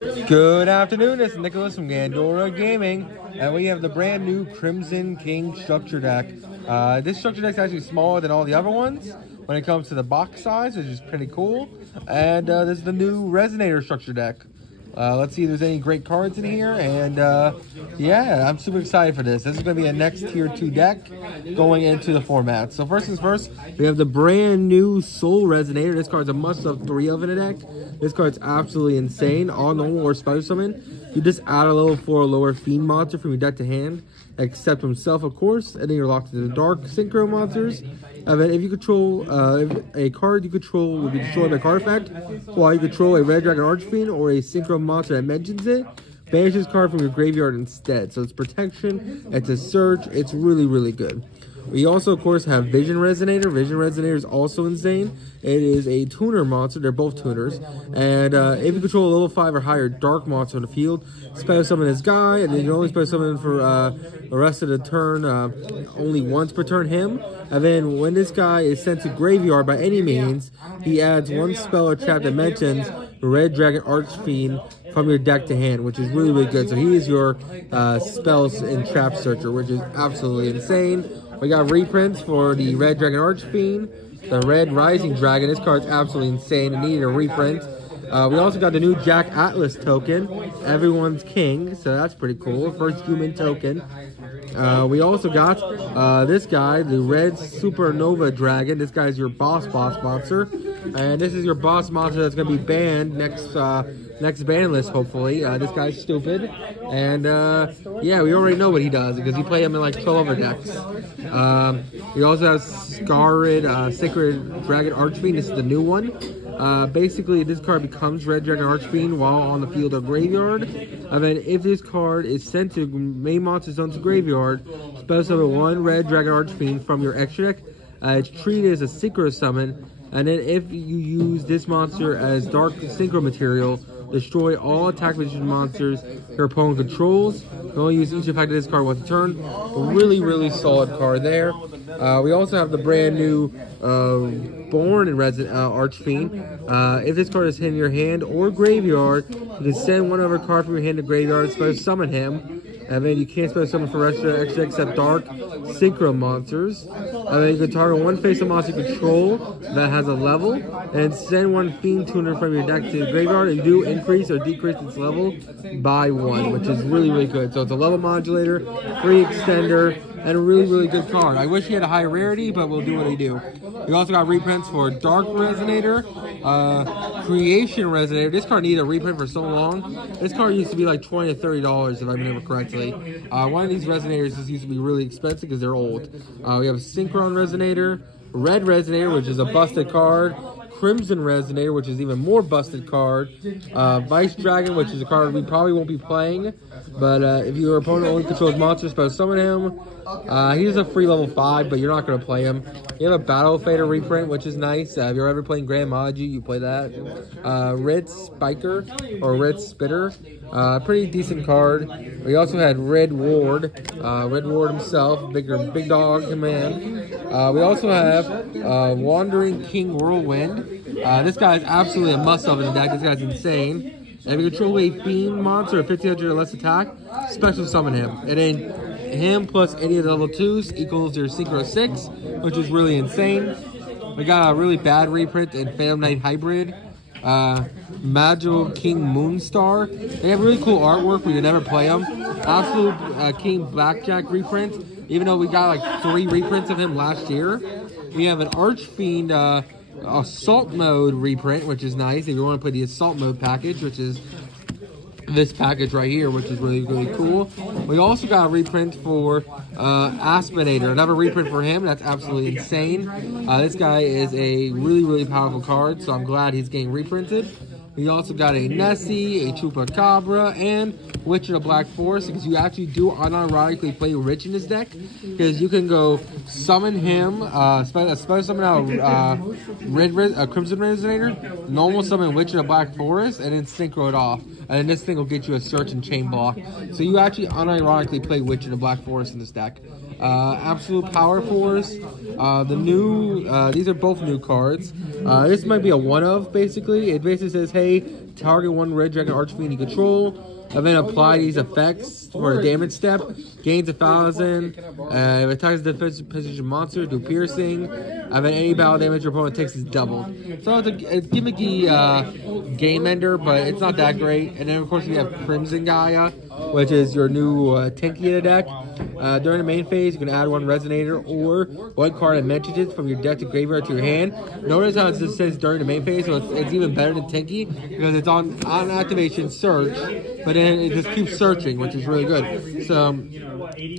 Good afternoon, it's Nicholas from Gandora Gaming, and we have the brand new Crimson King structure deck. This structure deck is actually smaller than all the other ones when it comes to the box size, which is pretty cool. And this is the new Resonator structure deck. Let's see if there's any great cards in here, and yeah, I'm super excited for this. This is going to be a next tier 2 deck going into the format. So first things first, we have the brand new Soul Resonator. This card's a must-have 3 of in a deck. This card's absolutely insane. All normal or special summon, you just add a level 4 or lower Fiend monster from your deck to hand, except himself, of course, and then you're locked into the Dark Synchro monsters. And then if you control a card you control will be destroyed by card effect, while you control a Red Dragon Archfiend or a Synchro monster that mentions it, banish this card from your graveyard instead. So it's protection, it's a search, it's really, really good. We also, of course, have Vision Resonator. Vision Resonator is also insane. It is a tuner monster. They're both tuners. And if you control a level 5 or higher dark monster on the field, special summon this guy, and then you can only special summon for the rest of the turn, only once per turn him. And then when this guy is sent to graveyard by any means, he adds one spell or trap that mentions Red Dragon Archfiend from your deck to hand, which is really, really good. So he is your spells and trap searcher, which is absolutely insane. We got reprints for the Red Dragon Archfiend, the Red Rising Dragon. This card's absolutely insane. It needed a reprint. We also got the new Jack Atlas token, Everyone's King, so that's pretty cool. First human token. We also got this guy, the Red Supernova Dragon. This guy's your boss monster. And this is your boss monster that's going to be banned next ban list, hopefully. This guy's stupid. And yeah, we already know what he does because we play him in like 12 other decks. We also have Scarred Sacred Dragon Archfiend. This is the new one. Basically, this card becomes Red Dragon Archfiend while on the field or graveyard. And then if this card is sent to main monster zone to graveyard, special summon one Red Dragon Archfiend from your extra deck. It's treated as a synchro summon. And then if you use this monster as Dark Synchro material, destroy all attack position monsters your opponent controls. You can only use each effect of this card once a turn. A really, really solid card there. We also have the brand new Born and Resident Archfiend. If this card is in your hand or graveyard, you can send one other card from your hand to graveyard, special summon him. And then you can't special summon for extra except Dark Synchro monsters. And then you can target one face-up monster you control that has a level, and send one Fiend tuner from your deck to the graveyard, and do increase or decrease its level by 1, which is really, really good. So it's a level modulator, free extender, and a really, really good card. I wish he had a high rarity, but we'll do what he do. We also got reprints for Dark Resonator, Creation Resonator. This card needed a reprint for so long. This card used to be like $20 to $30 if I remember correctly. One of these Resonators just used to be really expensive because they're old. We have Synchron Resonator, Red Resonator, which is a busted card, Crimson Resonator, which is even more busted card, Vice Dragon, which is a card we probably won't be playing, but if your opponent only controls monsters, supposed to summon him. He's a free level 5, but you're not going to play him. You have a Battle Fader reprint, which is nice. If you're ever playing Grand Magi, you play that. Red Spiker, or Red Spitter. Pretty decent card. We also had Red Ward. Red Ward himself, big dog man. We also have Wandering King Whirlwind. This guy is absolutely a must-have in the deck. This guy's insane. And if you control a Fiend monster at 1500 or less attack, special summon him. And then him plus any of the level 2s equals your Synchro 6, which is really insane. We got a really bad reprint in Phantom Knight Hybrid. Magical King Moonstar. They have really cool artwork, but you never play them. Absolute King Blackjack reprint. Even though we got like 3 reprints of him last year. We have an Archfiend Assault Mode reprint, which is nice if you want to play the Assault Mode package, which is this package right here, which is really, really cool. We also got a reprint for Aspinator, another reprint for him. That's absolutely insane. This guy is a really, really powerful card, so I'm glad he's getting reprinted. We also got a Nessie, a Chupacabra, and Witch of the Black Forest, because you actually do unironically play Rich in this deck, because you can go summon him, special summon out Crimson Resonator, normal summon Witch of the Black Forest, and then synchro it off. And then this thing will get you a search and chain block. So you actually unironically play Witch of the Black Forest in this deck. Absolute Power Force. These are both new cards. This might be a one-of, basically. It basically says, hey, target one Red Dragon Archfiend you control. And then apply these effects for a damage step. Gains 1,000. Attacks the defensive position monster, do piercing. And then any battle damage your opponent takes is doubled. So it's a gimmicky game ender, but it's not that great. And then of course you have Crimson Gaia, which is your new tanky in the deck. During the main phase, you can add one Resonator or one card that mentions it from your deck to graveyard to your hand. Notice how it says during the main phase, so it's even better than Tinky because it's on activation search, but then it just keeps searching, which is really good. So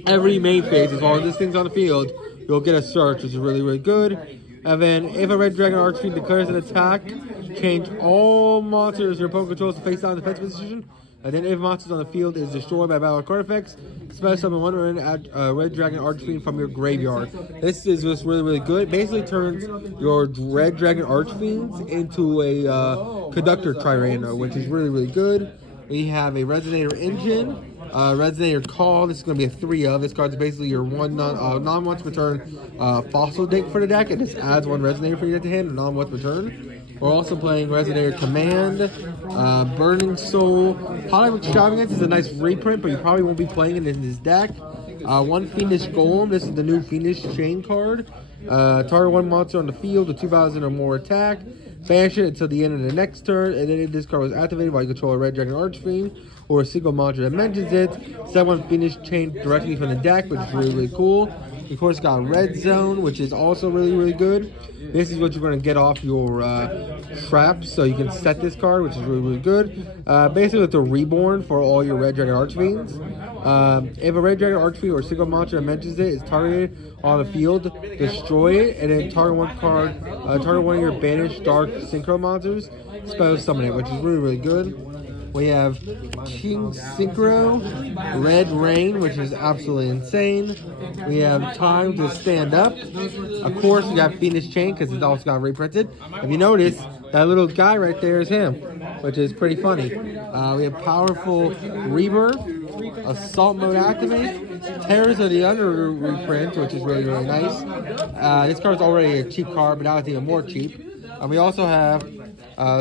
every main phase, as long as this thing's on the field, you'll get a search, which is really, really good. And then if a Red Dragon Archfiend declares an attack, change all monsters your opponent controls to face down the defensive position. And then if monsters on the field is destroyed by battle card effects, special summon one Red Dragon Archfiend from your graveyard. This is just really, really good. It basically turns your Red Dragon Archfiends into a Conductor Tyranno, which is really, really good. We have a Resonator Engine. Resonator Call. This is going to be a 3-of. This card is basically your one non-once per turn fossil deck for the deck. It just adds one Resonator for your deck to hand, non-once per turn. We're also playing Resonator Command, Burning Soul. Hollywood Extravagance is a nice reprint, but you probably won't be playing it in this deck. One Fiendish Golem. This is the new Fiendish Chain card. Target one monster on the field with 2,000 or more attack. Banish it until the end of the next turn, and then if this card was activated while you control a Red Dragon Archfiend or a single monster that mentions it, set one Fiendish Chain directly from the deck, which is really, really cool. Of course, got Red Zone, which is also really, really good. This is what you're going to get off your traps, so you can set this card, which is really, really good. Basically, it's a reborn for all your Red Dragon Archfiends. If a Red Dragon Archfiend or a single monster that mentions it is targeted on the field, destroy it, and then target one card, target one of your banished Dark Synchro monsters, spell summon it, which is really, really good. We have King Synchro, Red Rain, which is absolutely insane. We have Time to Stand Up. Of course, we got Fiendish Chain because it's also got reprinted. If you notice, that little guy right there is him, which is pretty funny. We have Powerful Rebirth, Assault Mode Activate, Terrors of the Under reprint, which is really, really nice. This card is already a cheap card, but now it's even more cheap. We also have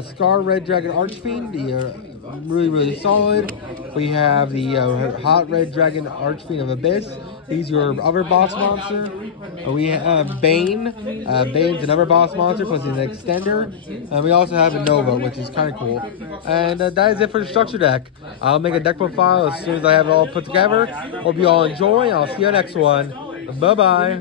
Scar Red Dragon Archfiend, the really, really solid. We have the Hot Red Dragon Archfiend of Abyss. He's your other boss monster. We have Bane. Bane's another boss monster, plus an extender. And we also have a Nova, which is kind of cool. And that is it for the structure deck. I'll make a deck profile as soon as I have it all put together. Hope you all enjoy. I'll see you next one. Bye-bye.